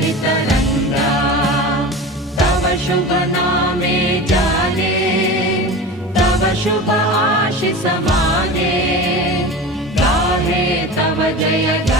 तरंगा तव शुभ नामे जाने तव शुभ आशीष माने गाहे तव जय